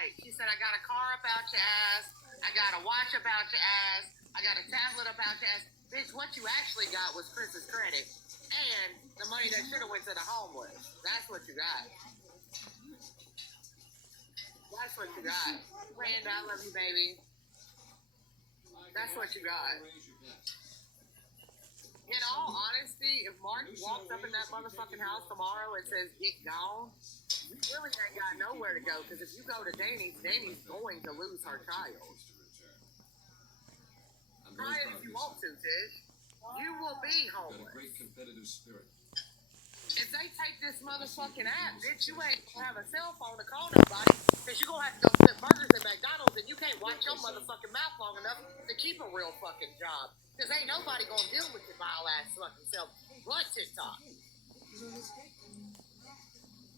night. She said, I got a car up out your ass. I got a watch up out your ass. I got a tablet up out your ass. Bitch, what you actually got was Chris's credit and the money that should have went to the homeless. That's what you got. That's what you got. Randa, I love you, baby. That's what you got. In all honesty, if Mark walks up in that motherfucking house tomorrow and says, get gone, you really ain't got nowhere to go, because if you go to Danny's going to lose her child. Try it if you want to, Tish. You will be homeless. If they take this motherfucking app, bitch, you ain't gonna have a cell phone to call nobody, because you're gonna have to go flip burgers at McDonald's, and you can't watch your motherfucking mouth long enough to keep a real fucking job. Because ain't nobody gonna deal with your vile ass fucking self. Blood TikTok.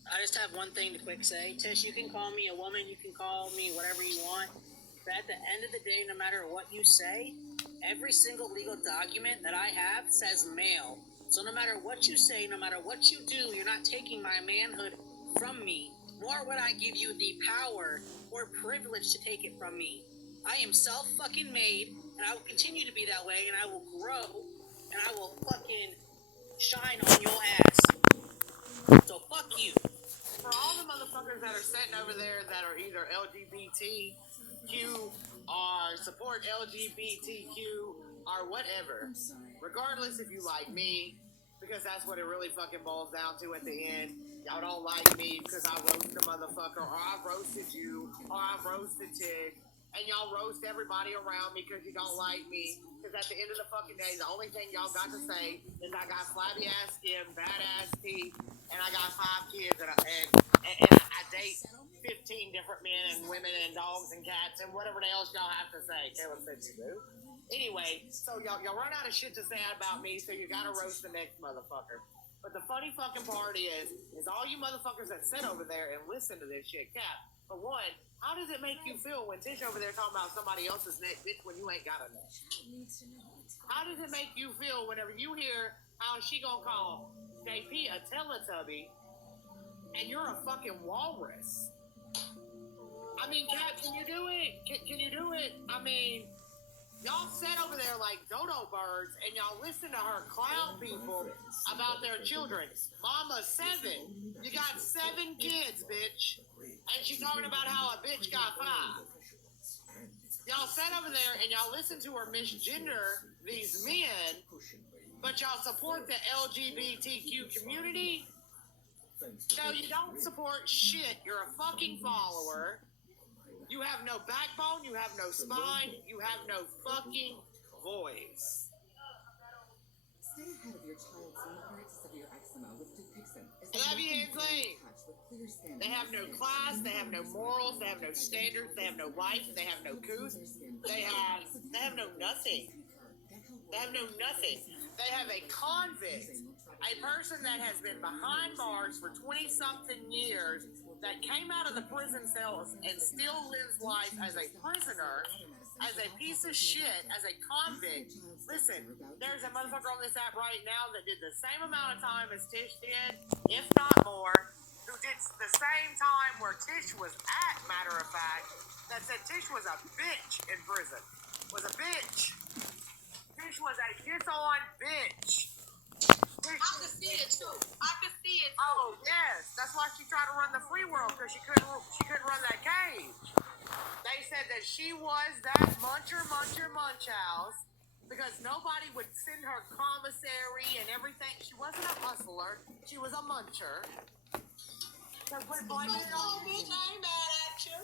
I just have one thing to quick say. Tish, you can call me a woman, you can call me whatever you want. But at the end of the day, no matter what you say, every single legal document that I have says male. So no matter what you say, no matter what you do, you're not taking my manhood from me, nor would I give you the power or privilege to take it from me. I am self-fucking made, and I will continue to be that way, and I will grow, and I will fucking shine on your ass. So fuck you. For all the motherfuckers that are sitting over there that are either LGBTQ or support LGBTQ or whatever, regardless if you like me, because that's what it really fucking boils down to at the end. Y'all don't like me because I roast a motherfucker, or I roasted you, or I roasted Tig, and y'all roast everybody around me because you don't like me. Because at the end of the fucking day, the only thing y'all got to say is I got flabby ass skin, bad ass teeth, and I got 5 kids, and I date 15 different men and women and dogs and cats and whatever else y'all have to say. Caleb said you do. Anyway, so y'all run out of shit to say about me, so you gotta roast the next motherfucker. But the funny fucking part is all you motherfuckers that sit over there and listen to this shit. Cap, for one, how does it make you feel when Tish over there talking about somebody else's neck, bitch, when you ain't got a neck? How does it make you feel whenever you hear how she gonna call JP a Teletubby and you're a fucking walrus? I mean, Cap, can you do it? Can you do it? I mean, y'all sit over there like dodo birds and y'all listen to her clown people about their children. Mama's 7. You got 7 kids, bitch. And she's talking about how a bitch got 5. Y'all sat over there and y'all listen to her misgender these men, but y'all support the LGBTQ community? No, you don't support shit. You're a fucking follower. You have no backbone, you have no spine, you have no fucking voice. Stay ahead of your child's new severe eczema with Dupixent. I love you, Hensley. They have no class, they have no morals, they have no standards, they have no life, they have no couth, they have no nothing. They have no nothing. They have a convict, a person that has been behind bars for 20-something years, that came out of the prison cells and still lives life as a prisoner, as a piece of shit, as a convict. Listen, there's a motherfucker on this app right now that did the same amount of time as Tish did, if not more, who did the same time where Tish was at, matter of fact, that said Tish was a bitch in prison. Was a bitch. Tish was a piss-on bitch. I could see it too. Oh yes, that's why she tried to run the free world, because she couldn't run that cage. They said that she was that munch house because nobody would send her commissary and everything. She wasn't a hustler. She was a muncher. So quit blaming it on bitch, I ain't mad at you.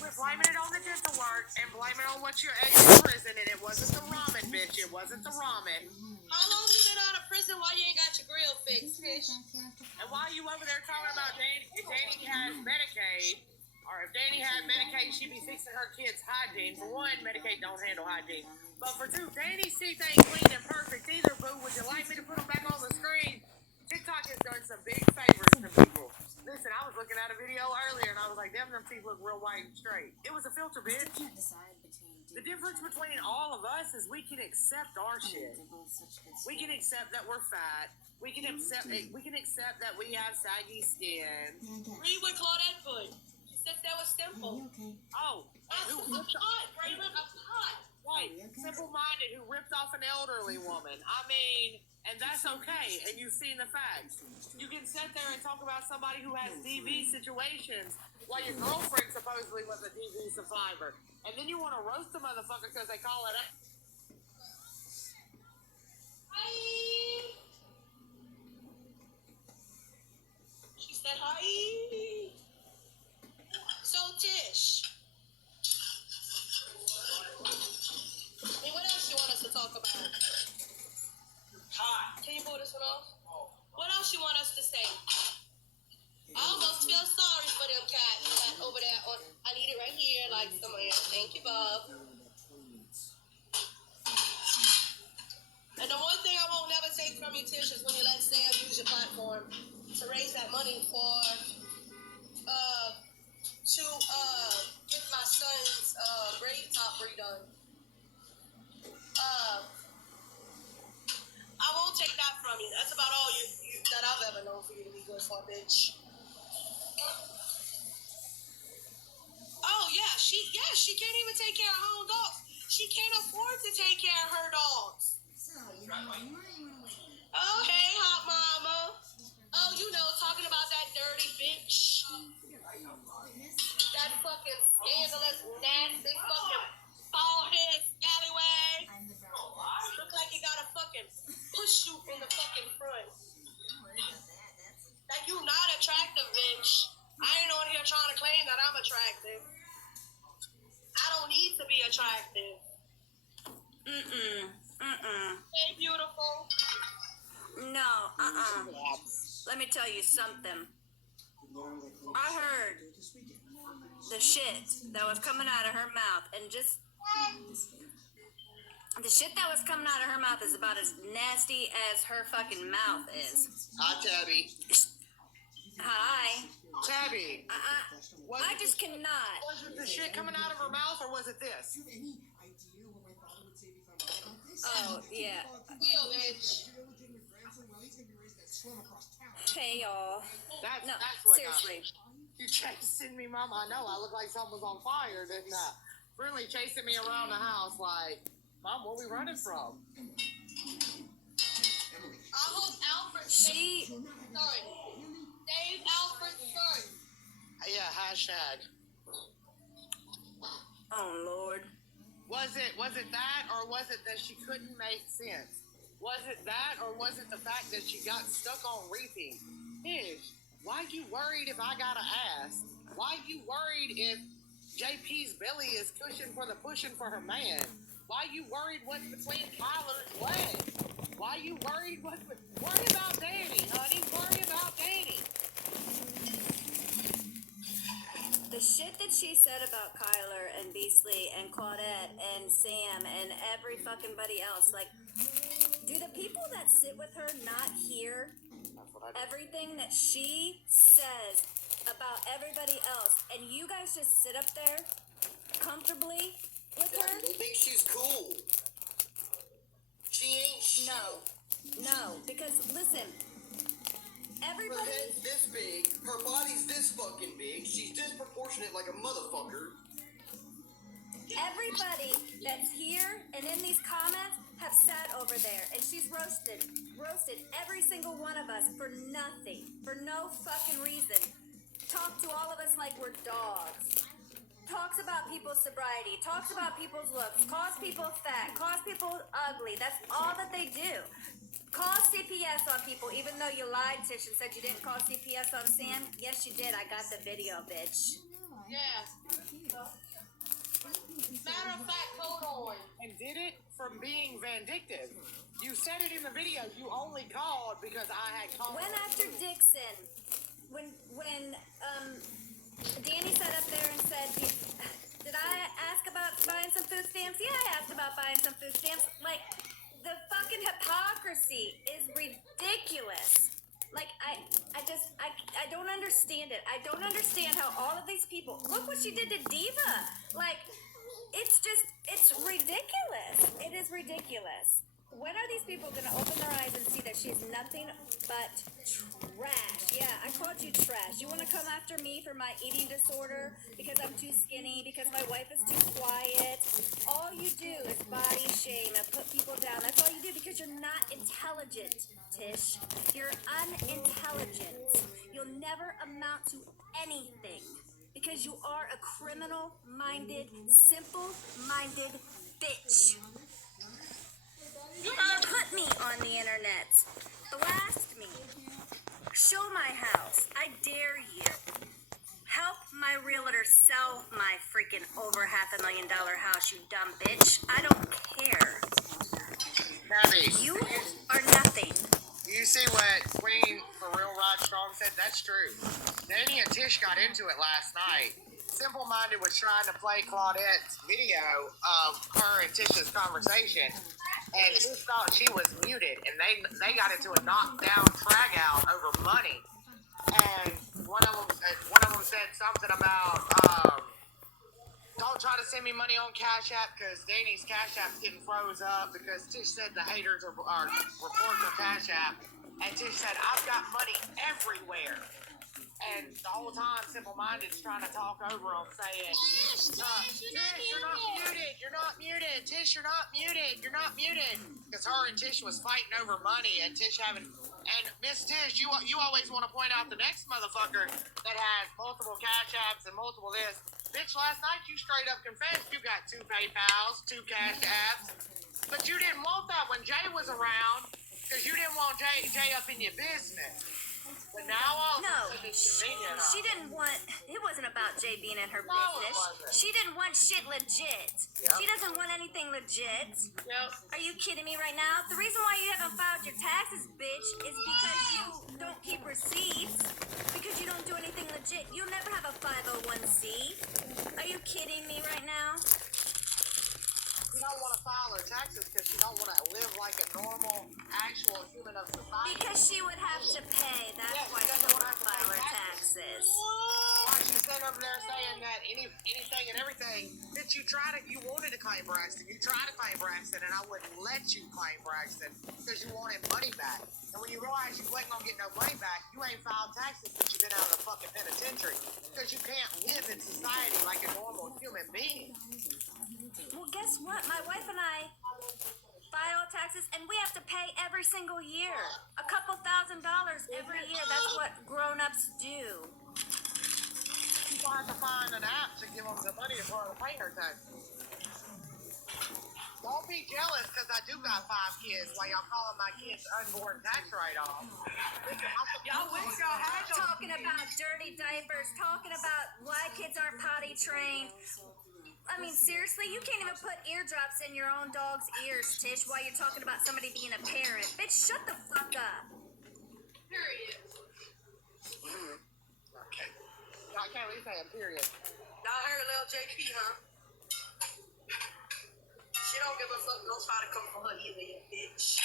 Quit blaming it on the dental work and blame it on what you ate in prison. And it wasn't the ramen, bitch. It wasn't the ramen. How long you been out of prison? Why you ain't got your grill fixed, Tish? And while you over there talking about if Danny has Medicaid, or if Danny had Medicaid, she'd be fixing her kids' hygiene. For one, Medicaid don't handle hygiene. But for two, Danny's teeth ain't clean and perfect either, boo. Would you like me to put them back on the screen? TikTok has done some big favors to people. Listen, I was looking at a video earlier, and I was like, damn, them teeth look real white and straight. It was a filter, bitch. The difference between all of us is we can accept our shit. We can accept that we're fat. We can accept that we have saggy skin. Read what Claudette put. that was simple. Okay. Oh, A pot, Braylon, a pot. right, simple-minded who ripped off an elderly woman. I mean, and that's okay. And you've seen the facts. You can sit there and talk about somebody who has DV situations while your girlfriend supposedly was a DV survivor, and then you want to roast the motherfucker because they call it. Hi. She said hi. So Tish. Hey, what else you want us to talk about? Hi. Can you pull this one off? What else you want us to say? I almost feel sorry for them cat over there. I need it right here, like somewhere. Thank you, Bob. And the one thing I won't never take from you, Tish, is when you let Sam use your platform to raise that money for to get my son's braid top redone. I won't take that from you. That's about all you that I've ever known for you to be good for, bitch. Oh yeah, she can't even take care of her own dogs. She can't afford to take care of her dogs. Oh hey, hot mama. Oh, you know, talking about that dirty bitch. That fucking scandalous, nasty, fucking bald-head scallywag. Look like you got a fucking push you in the fucking front. Like you not attractive, bitch. I ain't on here trying to claim that I'm attractive. I don't need to be attractive. Hey, beautiful. No, Let me tell you something. I heard the shit that was coming out of her mouth, and just the shit that was coming out of her mouth is about as nasty as her fucking mouth is. Hi, Tabby. Hi. Tabby. I just cannot. Was it the shit coming out of her mouth, or was it this? Oh, yeah. Yo, bitch. Hey, y'all. That's No, what seriously. You chasing me, Mama? I know. I look like something was on fire, didn't I? Really chasing me around the house like, Mom, what are we running from? I hope Alfred She. Sorry. Save Alfred first. Yeah, hashtag. Oh, Lord. Was it that, or was it that she couldn't make sense? Was it that, or was it the fact that she got stuck on repeat? Ish, why you worried if I got an ass? Why you worried if JP's belly is cushion for the pushing for her man? Why you worried what's between Tyler's legs? Why you worried worry about Danny, honey? Worry about Danny. The shit that she said about Kyler and Beasley and Claudette and Sam and every fucking buddy else, like, do the people that sit with her not hear everything that she says about everybody else, and you guys just sit up there comfortably with her? I think she's cool. She ain't shit. No, because listen, Her everybody. head's this big, her body's this fucking big, she's disproportionate like a motherfucker. Everybody that's here and in these comments have sat over there, and she's roasted every single one of us for nothing, for no fucking reason. Talk to all of us like we're dogs. Talks about people's sobriety, talks about people's looks, calls people fat, calls people ugly. That's all that they do. Call CPS on people, even though you lied, Tish, and said you didn't call CPS on Sam. Yes, you did. I got the video, bitch. Yeah. Matter of fact, hold on. And did it from being vindictive. You said it in the video. You only called because I had called. Went after Dixon. When Danny sat up there and said, did I ask about buying some food stamps? Yeah, I asked about buying some food stamps. Like, the fucking hypocrisy is ridiculous. Like, I don't understand it. I don't understand how all of these people, look what she did to Diva. Like, it's ridiculous. It is ridiculous. When are these people gonna open their eyes and see that she's nothing but trash? Yeah, I called you trash. You wanna come after me for my eating disorder because I'm too skinny, because my wife is too quiet? All you do is body shame and put people down. That's all you do because you're not intelligent, Tish. You're unintelligent. You'll never amount to anything because you are a criminal-minded, simple-minded bitch. Put me on the internet. Blast me. Show my house. I dare you. Help my realtor sell my freaking over $500,000 house, you dumb bitch. I don't care. Gabby, You are nothing. you see what Queen for Real Rod Strong said? That's true. Danny and Tish got into it last night. Simple Minded was trying to play Claudette's video of her and Tish's conversation, and Tish thought she was muted, and they got into a knockdown drag out over money. And one of them said something about don't try to send me money on Cash App because Danny's Cash App's getting froze up because Tish said the haters are reporting her Cash App, and Tish said I've got money everywhere. And the whole time, Simple Minded's trying to talk over them, saying, Tish, you're not muted. You're not muted. Tish, you're not muted. You're not muted. Because her and Tish was fighting over money, and Tish having... And Miss Tish, you always want to point out the next motherfucker that has multiple Cash Apps and multiple this. Bitch, last night you straight up confessed you got 2 PayPals, 2 Cash Apps. But you didn't want that when Jay was around, because you didn't want Jay up in your business. But now all of a No, sudden it's convenient. she didn't want. It wasn't about Jay being in her No, it business. wasn't. She didn't want shit legit. Yep. She doesn't want anything legit. Yep. Are you kidding me right now? The reason why you haven't filed your taxes, bitch, is because you don't keep receipts. Because you don't do anything legit. You'll never have a 501c. Are you kidding me right now? She don't want to file her taxes because she don't want to live like a normal, actual human of society. Because she would have to pay. That's Yes, why she she doesn't don't want to file her pay taxes. Why she's sitting over there saying that anything and everything, bitch, you wanted to claim Braxton. You tried to claim Braxton, and I wouldn't let you claim Braxton because you wanted money back. And when you realize you wasn't going to get no money back, you ain't filed taxes since you've been out of the fucking penitentiary because you can't live in society like a normal human being. Well, guess what? My wife and I file taxes, and we have to pay every single year. A couple $1,000 every year. That's what grown-ups do. People have to find an app to give them the money for her to pay her taxes. Don't be jealous because I do got 5 kids while y'all calling my kids unborn tax write-off. Y'all wish y'all had Talking about dirty diapers, talking about why kids aren't potty trained. I mean, seriously, you can't even put eardrops in your own dog's ears, Tish, while you're talking about somebody being a parent. Bitch, shut the fuck up. Period. Okay. I can't really say a period. Y'all heard little JP, huh? She don't give a fuck. Don't try to come for her either, you bitch.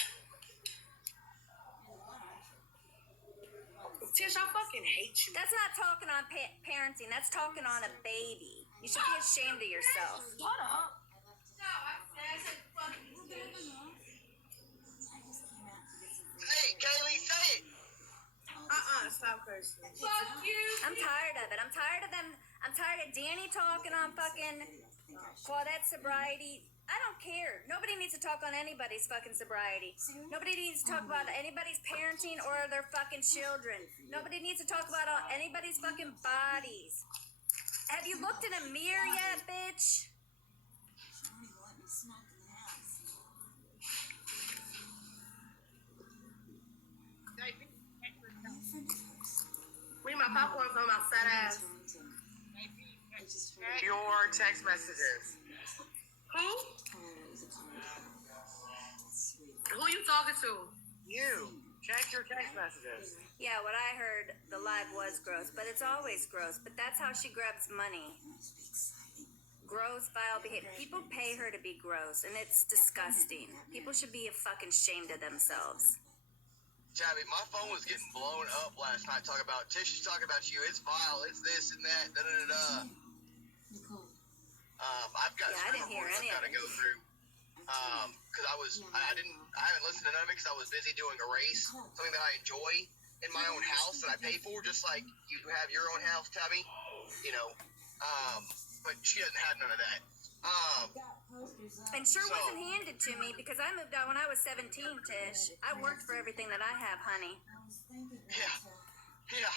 Tish, I fucking hate you. That's not talking on parenting. That's talking on a baby. You should be ashamed of yourself. Shut up. Hey, Kaylee, say it. Stop cursing. I'm tired of it. I'm tired of them. I'm tired of Danny talking on fucking Claudette sobriety. I don't care. Nobody needs to talk on anybody's fucking sobriety. Nobody needs to talk about anybody's parenting or their fucking children. Nobody needs to talk about anybody's fucking bodies. Have you looked in a mirror yet, bitch? Read my popcorn from my fat ass. Your text messages. Who? Who you talking to? You. Check your text messages. Yeah, what I heard, the live was gross, but it's always gross. But that's how she grabs money. Gross, vile behavior. People pay her to be gross, and it's disgusting. People should be fucking ashamed of themselves. Tabby, my phone was getting blown up last night talking about Tish is talking about you. It's vile. It's this and that. Da da da da. I've got Yeah, I didn't hear reports any I've got of to it. go through. because I haven't listened to none of it because I was busy doing a race, something that I enjoy in my own house that I pay for, just like you have your own house, Tabby. You know, but she doesn't have none of that. And sure So- wasn't handed to me because I moved out when I was 17, Tish. I worked for everything that I have, honey. Yeah.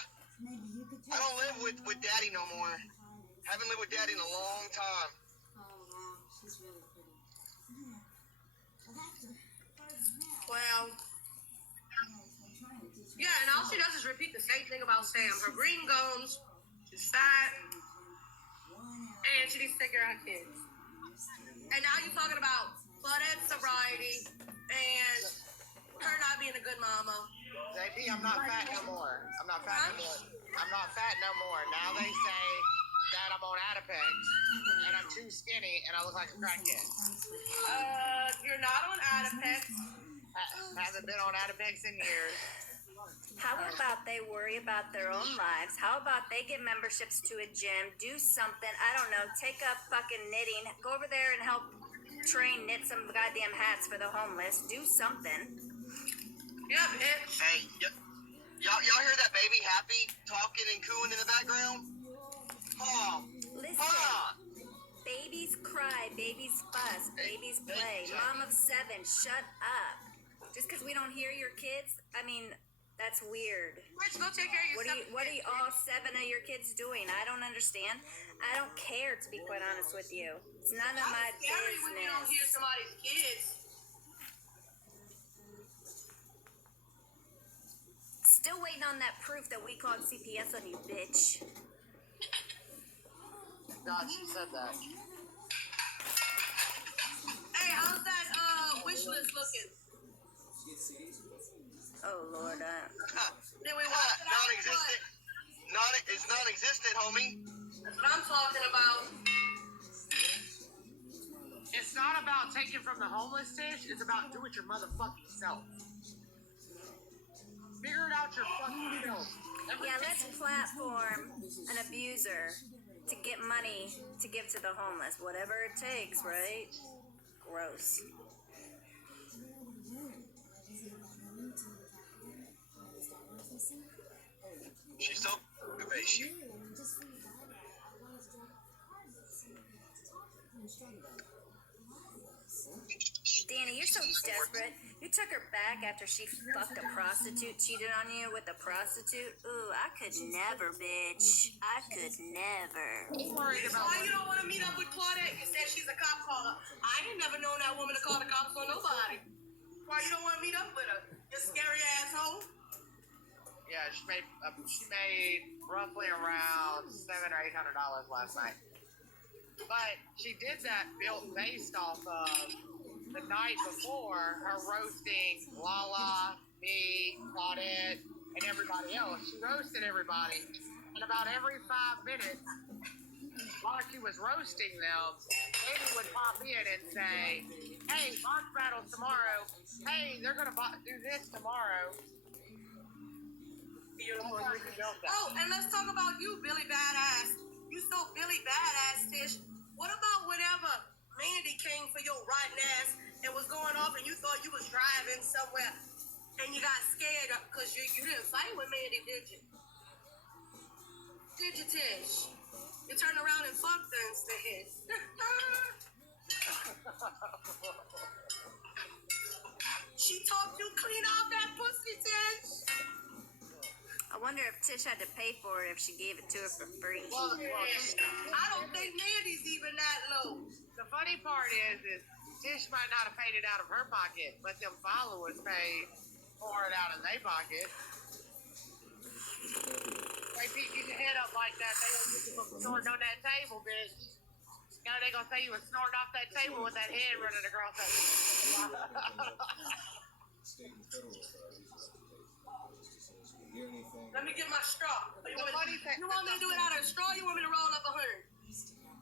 I don't live with Daddy no more. Haven't lived with Daddy in a long time. Well, yeah, and all she does is repeat the same thing about Sam. Her green gums, she's fat, and she needs to take care of her kids. And now you're talking about Claudette sobriety and her not being a good mama. JP, I'm not fat no more. I'm not fat no more. I'm not fat no more. Now they say that I'm on Adipex and I'm too skinny and I look like a crackhead. You're not on Adipex. I haven't been on Adipex in years. How about they worry about their own lives? How about they get memberships to a gym, do something, I don't know, take up fucking knitting, go over there and help train knit some goddamn hats for the homeless, do something. Yeah, bitch. Hey, y'all hear that baby Happy talking and cooing in the background? Listen, babies cry, babies fuss, babies play. Mom of 7, shut up. Just because we don't hear your kids, I mean, that's weird. Bitch, go take care of yourself. What are all 7 of your kids doing? I don't understand. I don't care, to be quite honest with you. It's none of my It's scary when you don't hear business. somebody's kids. Still waiting on that proof that we called CPS on you, bitch. God, she said that. Hey, how's that wish list looking? Oh, Lord. Did we watch it out or Non-existent. It's non-existent, homie. what? That's what I'm talking about. It's not about taking from the homeless, Tish. It's about do it your motherfucking self. Figure it out your fucking self. Yeah, let's platform an abuser to get money to give to the homeless. Whatever it takes, right? Gross. She's so motivation. Danny, you're so desperate. You took her back after she fucked a prostitute, cheated on you with a prostitute. Ooh, I could never, bitch. I could never. Worried about Why you don't want to meet up with Claudette? You said she's a cop caller. I ain't never known that woman to call the cops on nobody. Why you don't want to meet up with her? You scary asshole. Yeah, she made roughly around $700 or $800 last night. But she did that built based off of the night before her roasting Lala, me, Claudette, and everybody else. She roasted everybody, and about every 5 minutes, while she was roasting them, Amy would pop in and say, "Hey, box battles tomorrow. Hey, they're gonna do this tomorrow." Oh, and let's talk about you, Billy Badass. You so Billy Badass, Tish. What about whenever Mandy came for your rotten ass and was going off and you thought you was driving somewhere and you got scared because you didn't fight with Mandy, did you? Did you, Tish? You turned around and fucked her instead. She talked you clean off that pussy, Tish. I wonder if Tish had to pay for it if she gave it to her for free. Well, I don't think Mandy's even that low. the funny part is Tish might not have paid it out of her pocket, but them followers paid for it out of their pocket. They pick your head up like that, they don't get you from snorting on that table, bitch. You know, they gonna say you was snorting off that table with that head running across that. State and federal authorities in some cases. If you hear anything, Let me get my straw. You The want, funny thing- you want me to do it out of a straw? You want me to roll up a hundred?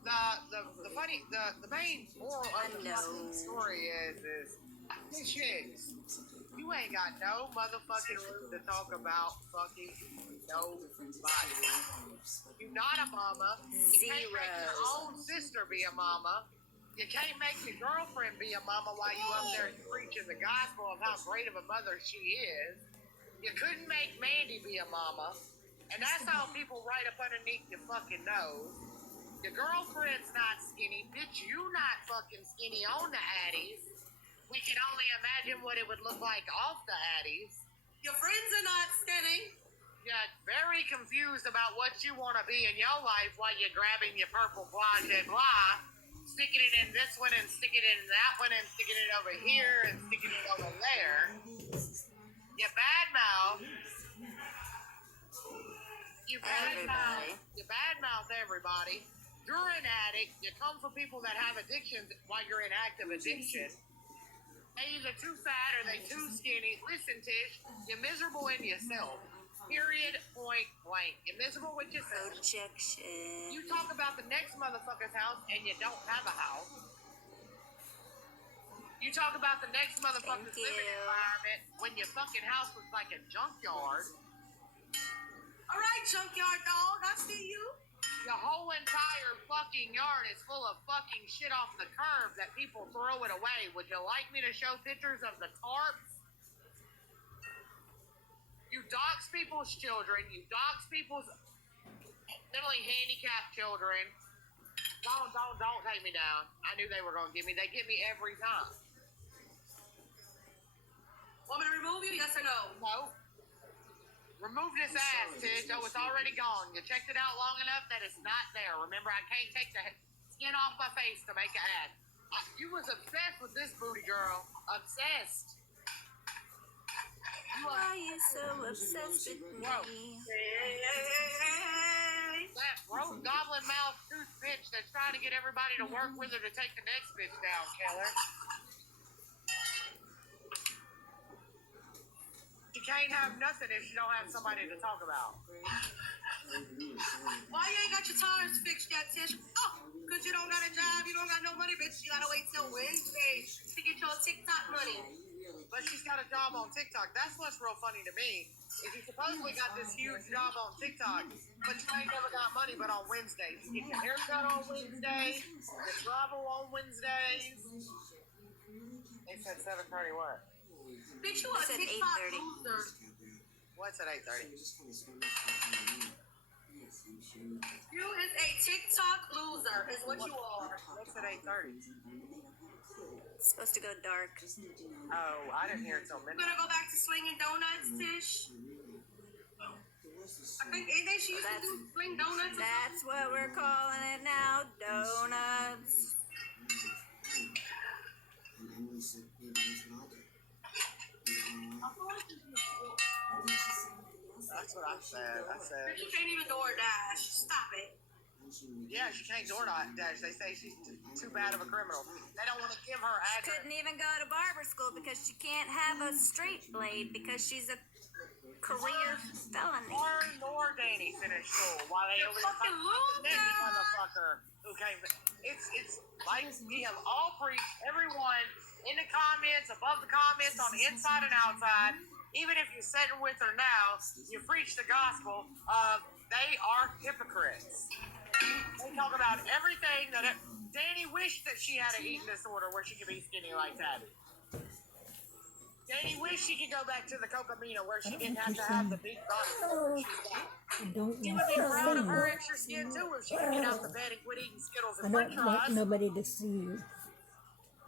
The main moral of the fucking story is these chicks, you ain't got no motherfucking room to talk about fucking nobody. You're not a mama. You can't make your Zero. own sister be a mama. You can't make your girlfriend be a mama while you up there preaching the gospel of how great of a mother she is. You couldn't make Mandy be a mama. And that's how people right up underneath your fucking nose. Your girlfriend's not skinny. Bitch, you not fucking skinny on the Addies. We can only imagine what it would look like off the Addies. Your friends are not skinny. You're very confused about what you want to be in your life while you're grabbing your purple blah, blah, sticking it in this one and sticking it in that one and sticking it over here and sticking it over there. You badmouth. You badmouth everybody. You're an addict. You come for people that have addictions while you're in active addiction. They either too fat or they too skinny. Listen, Tish, you're miserable in yourself. Period, point blank. You're miserable with yourself. Projection. You talk about the next motherfucker's house and you don't have a house. You talk about the next motherfucker's living environment when your fucking house looks like a junkyard. All right, junkyard dog, I see you. Your whole entire fucking yard is full of fucking shit off the curb that people throw it away. Would you like me to show pictures of the tarps? You dox people's children. You dox people's mentally handicapped children. Don't take me down. I knew they were going to get me. They get me every time. Want me to remove you? Yes or no? No. Remove this ass, Tish. Oh, it's already gone. You checked it out long enough that it's not there. Remember, I can't take the skin off my face to make an ad. You was obsessed with this booty girl. Obsessed. Why are you so obsessed with me? That broke goblin mouth tooth bitch that's trying to get everybody to work with her to take the next bitch down, Keller. You can't have nothing if you don't have somebody to talk about. Why you ain't got your tires fixed yet, Tish? Oh, because you don't got a job, you don't got no money, bitch. You gotta wait till Wednesday to get your TikTok money. But she's got a job on TikTok. That's what's real funny to me. Is you supposedly got this huge job on TikTok, but you ain't never got money but on Wednesdays. You get your haircut on Wednesday, your travel on Wednesdays. They said 7:30 what? Bitch, you a said TikTok 8:30. loser. What's at 8:30? You is a TikTok loser, is what you are. What's at 8:30? It's supposed to go dark. Oh, I didn't hear it till You midnight. gonna go back to slinging donuts, Tish? I think she used to do sling donuts. That's what we're calling it now, donuts. That's what I said. I said, She can't even DoorDash. Stop it. yeah, she can't DoorDash. They say she's too bad of a criminal. They don't want to give her address. Couldn't even go to barber school because she can't have a straight blade because she's a career felony. Nor Danny finished school while they over there fucking talking loser. next motherfucker who came. It's like we have all preached, everyone in the comments, above the comments, on the inside and outside. Even if you're sitting with her now, you preach the gospel of they are hypocrites. They talk about everything that Danny wished that she had an eating disorder where she could be skinny like Tabby. Danny wished she could go back to the Cocamina where she didn't have to have the big body she's got. I don't She want would be proud of her to extra skin too if she could get out the bed and quit eating Skittles I and French don't want fries. nobody to see you.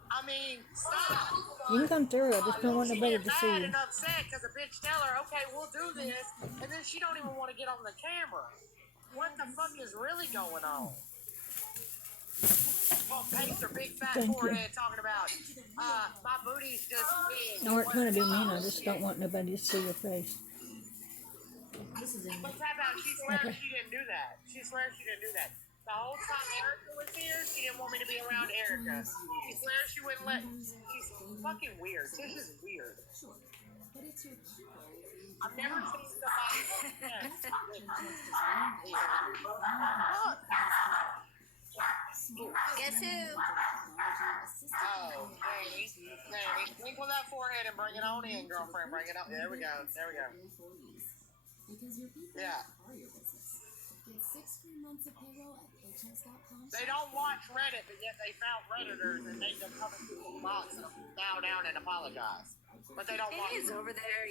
I mean, stop. You can come through. I just don't want She nobody get to see mad you. and upset because a bitch tell her, okay, we'll do this, and then she don't even want to get on the camera. What the fuck is really going on? Well, paste her big fat Thank you. forehead talking about, my booty's just big. No, it's going to be mean. I just don't want nobody to see your face. What's that about? She swears she didn't do that. She swears she didn't do that. The whole time Erica was here, she didn't want me to be around Erica. She swears she wouldn't let. She's fucking weird. Tish is weird. I've never seen somebody obsessed with Guess who? Oh, Danny. Twinkle that forehead and bring it on in, girlfriend. Bring it on. There we go. There we go. Yeah. They don't watch Reddit, but yet they found Redditors and made them come into the box and bow down and apologize. But they don't watch. Danny was over there.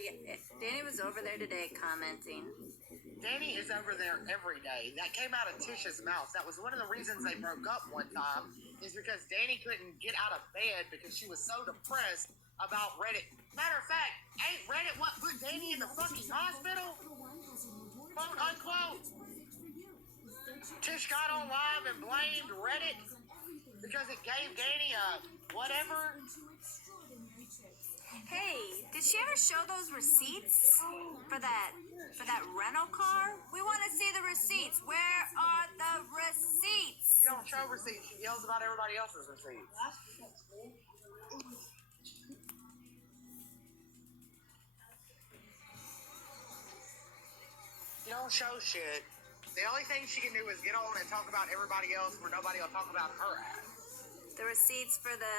Danny was over there today commenting. Danny is over there every day. That came out of Tish's mouth. That was one of the reasons they broke up one time, is because Danny couldn't get out of bed because she was so depressed about Reddit. Matter of fact, ain't Reddit what put Danny in the fucking hospital? Quote unquote. Tish got on live and blamed Reddit because it gave Danny a whatever. Hey, did she ever show those receipts for that rental car? We want to see the receipts. Where are the receipts? She don't show receipts. She yells about everybody else's receipts. You don't show shit. The only thing she can do is get on and talk about everybody else where nobody will talk about her ass. The receipts for the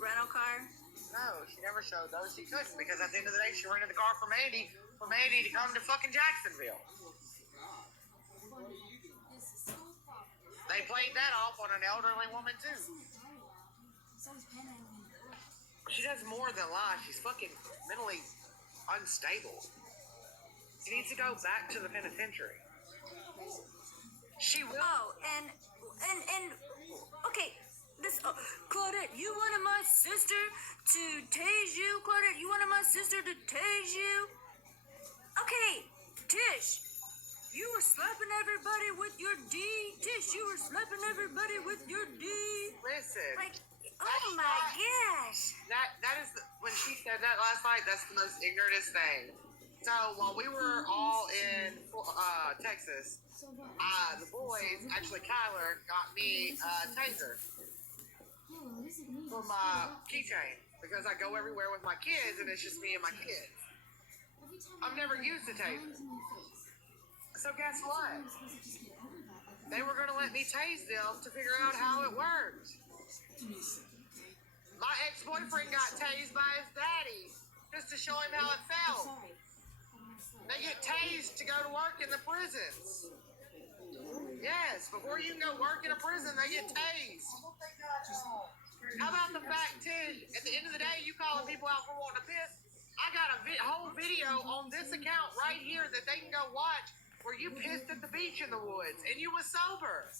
rental car? No, she never showed those. She couldn't because at the end of the day, she rented the car for Mandy to come to fucking Jacksonville. They played that off on an elderly woman too. She does more than lie. She's fucking mentally unstable. She needs to go back to the penitentiary. She will. Oh, and okay, Claudette, you wanted my sister to tase you? Claudette, you wanted my sister to tase you? Okay, Tish, you were slapping everybody with your D. Tish, you were slapping everybody with your D. Listen. Like, oh my gosh. That is when she said that last night. That's the most ignorantest thing. So while we were all in Texas, the boys, actually Kyler, got me a taser for my keychain because I go everywhere with my kids and it's just me and my kids. I've never used a taser. So guess what? They were going to let me tase them to figure out how it works. My ex-boyfriend got tased by his daddy just to show him how it felt. They get tased to go to work in the prisons. Yes, before you can go work in a prison, they get tased. How about the fact, Tish, at the end of the day, you calling people out for wanting to piss? I got a whole video on this account right here that they can go watch where you pissed at the beach in the woods and you was sober.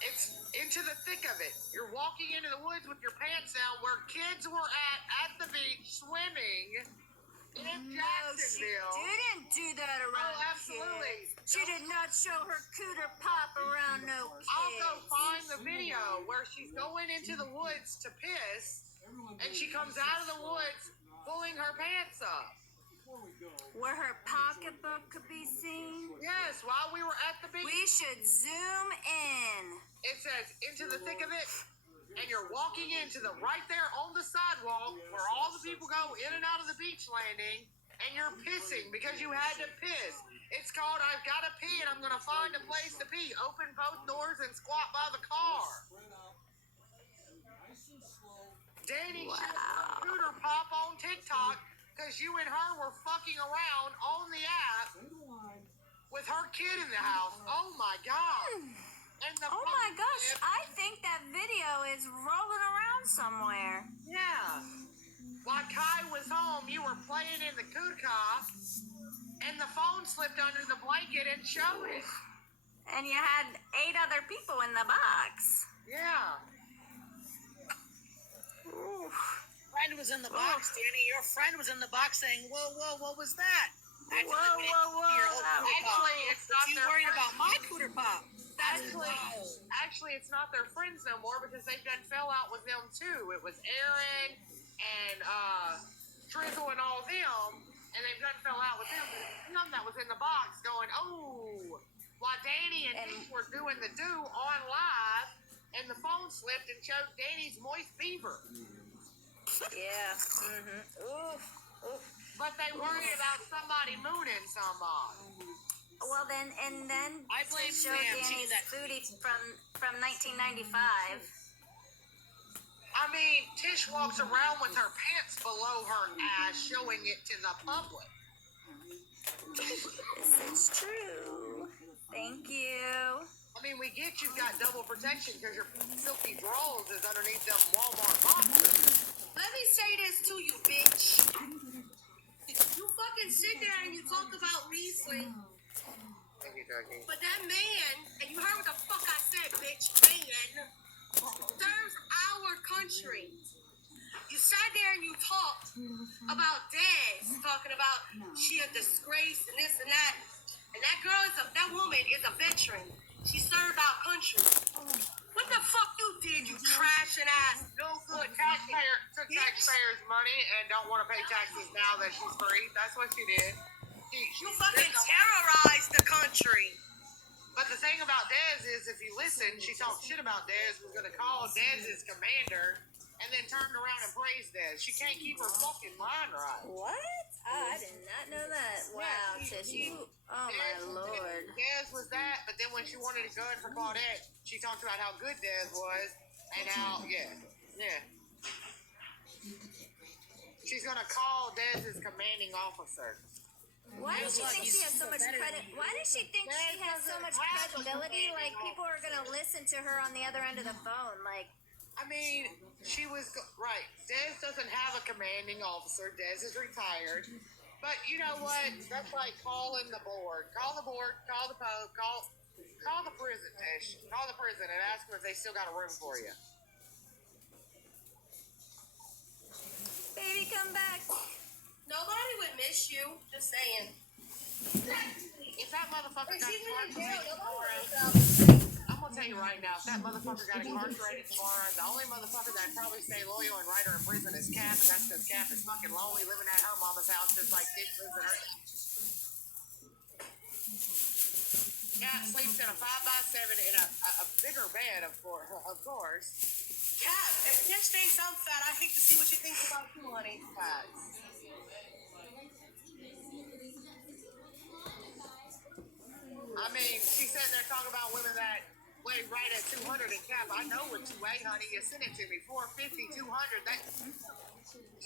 It's into the thick of it. You're walking into the woods with your pants down where kids were at the beach swimming in Jacksonville. She didn't do that around absolutely. kids. She did not show her cooter pop around no kids. I'll go find the video where she's going into the woods to piss and she comes out of the woods pulling her pants up. Where her pocketbook could be seen? Yes, while we were at the beach. We should zoom in. It says, into the thick of it, and you're walking into the right there on the sidewalk where all the people go in and out of the beach landing, and you're pissing because you had to piss. It's called I've got to pee, and I'm going to find a place to pee. Open both doors and squat by the car. Danny showed her scooter pop on TikTok because you and her were fucking around on the app with her kid in the house. Oh my God. And oh my gosh, I think that video is rolling around somewhere. Yeah. While Kai was home, you were playing in the Kutka, and the phone slipped under the blanket and showed it. And you had 8 other people in the box. Yeah. Oof. Friend was in the box, Danny. Your friend was in the box saying, "Whoa, whoa, what was that?" Whoa, whoa. Actually, it's not you their worried friend. about my cooter pop. Actually, it's not their friends no more because they've done fell out with them too. It was Aaron and Trizzle and all them, and they've done fell out with them. But it's him that was in the box going, "Oh," while Danny and Tish were doing the do on live, and the phone slipped and showed Danny's moist beaver. Yeah. Mm-hmm. Oof. Oof. But they worried about somebody mooning somebody. Well then, and then I blame show Sam. Danny's That foodie from 1995. I mean, Tish walks around with her pants below her ass, showing it to the public. This is true. Thank you. I mean, we get you've got double protection because your silky drawers is underneath them Walmart boxes. Let me say this to you, bitch. You fucking sit there and you talk about Riesling, Thank you, Turkey. but that man, and you heard what the fuck I said, bitch, man, serves our country. You sat there and you talked about Dez, talking about she a disgrace and this and that. And that woman is a veteran. She served our country. What the fuck you did, you trashing ass, no good taxpayer? Took taxpayers' money and don't want to pay taxes now that she's free. That's what she did. You fucking terrorized the country. But the thing about Dez is, if you listen, she talked shit about Dez, was going to call Dez's commander, and then turned around and praised Dez. She can't keep her fucking mind right. What? I did not know that. Wow, Tish, you. Oh my lord. Dez was that, but then when she wanted to go in for Claudette, she talked about how good Dez was, and how, yeah. She's going to call Dez's commanding officer. Why does she think she has so much credit? Why does she think she has so much credibility? Like people are gonna listen to her on the other end of the phone. Like, I mean, she was right. Dez doesn't have a commanding officer. Dez is retired. But you know what? That's like calling the board. Call the board. Call the Pope. Call the prison, Tish. Call the prison and ask them if they still got a room for you. baby, come back. Nobody would miss you. Just saying. If that motherfucker got She's in jail. incarcerated Nobody tomorrow, would I'm gonna tell you right now, if that motherfucker got incarcerated tomorrow, the only motherfucker that'd probably stay loyal and write her in prison is Cap, and that's because Cap is fucking lonely living at her mama's house just like Tish lives in her. Cap sleeps in a 5x7 in a bigger bed, of course. Cat, if Tish thinks I'm fat, I hate to see what she thinks about you, honey. Facts. I mean, she's sitting there talking about women that weigh right at 200 and Cap. I know what you weigh, honey. You sent it to me. 450, 200. That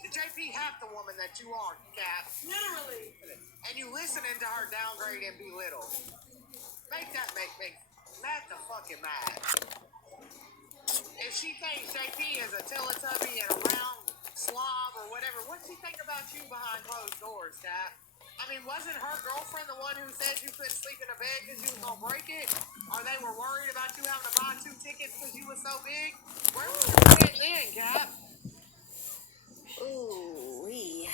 JP half the woman that you are, Cap. Literally. And you listening to her downgrade and belittle. Make Matt the fucking mad. If she thinks JP is a Teletubby and a round slob or whatever, what's she think about you behind closed doors, Cap? I mean, wasn't her girlfriend the one who said you couldn't sleep in a bed because you was going to break it? Or they were worried about you having to buy 2 tickets because you was so big? Where was your head then, Cap? Ooh-wee.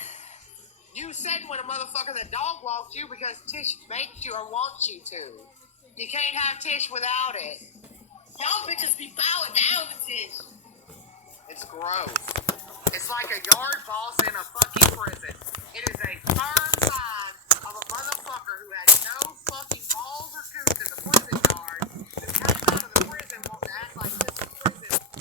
You said when a motherfucker that dog walked you because Tish makes you or wants you to. You can't have Tish without it. Y'all bitches be bowing down to Tish. It's gross. It's like a yard boss in a fucking prison.